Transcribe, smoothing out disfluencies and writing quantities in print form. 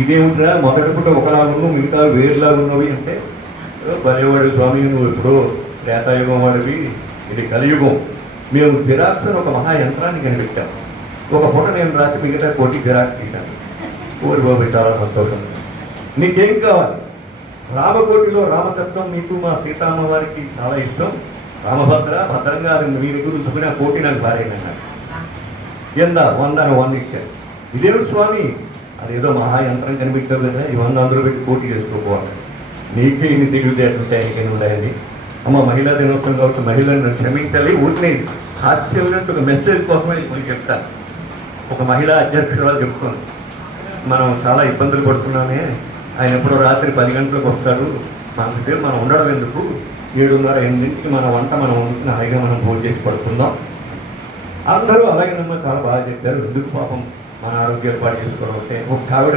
ఇదేమిట్రా మొదటి పూట ఒకలాగా ఉన్నావు, మిగతా వేరులాగా ఉన్నవి అంటే, భలేవాడు స్వామి, నువ్వు ఎప్పుడో త్రేతాయుగం వాడివి, ఇది కలియుగం. మేము జిరాక్స్ అని ఒక మహా యంత్రాన్ని కనిపెట్టాం. ఒక పూట నేను రాసి మిగతా కోటి జిరాక్స్ తీశాను. ఓరి బాబు చాలా సంతోషం. నీకేం కావాలి? రామకోటిలో రామశబ్దం నీకు మా సీతమ్మ వారికి చాలా ఇష్టం. రామభద్ర భద్రంగా మీరు గురించుకుని ఆ కోటి నాకు భార్యనన్నారు. ఎంత 100 ఇచ్చారు. ఇదేమిటి స్వామి, అదేదో మహాయంత్రం కనిపెట్టావు కదా, ఈ 100 అందులో పెట్టి కోటి చేసుకోపోవాలి. నీకే ఇన్ని తెలివితేటలుంటాయి, ఆయనకేమి ఉన్నాయని. అమ్మ మహిళా దినోత్సవం కాబట్టి మహిళలను క్షమించాలి. ఊరిని హాస్యం నుంచి ఒక మెసేజ్ కోసమే ఇప్పుడు చెప్తాను. ఒక మహిళా అధ్యక్షురాలు చెప్తుంది, మనం చాలా ఇబ్బందులు పడుతున్నామే, ఆయన ఎప్పుడో రాత్రి 10 గంటలకు వస్తాడు, మనసేపు మనం ఉండడం ఎందుకు, 7:30-8 మన వంట మనం వండుకుని హాయిగా మనం భోజనం చేసి పడుకుందాం. అందరూ అలాగేనమ్మా చాలా బాగా చెప్పారు, ఎందుకు పాపం మన ఆరోగ్యాలు పాటు చేసుకోవడం అంటే. ఒక ఆవిడ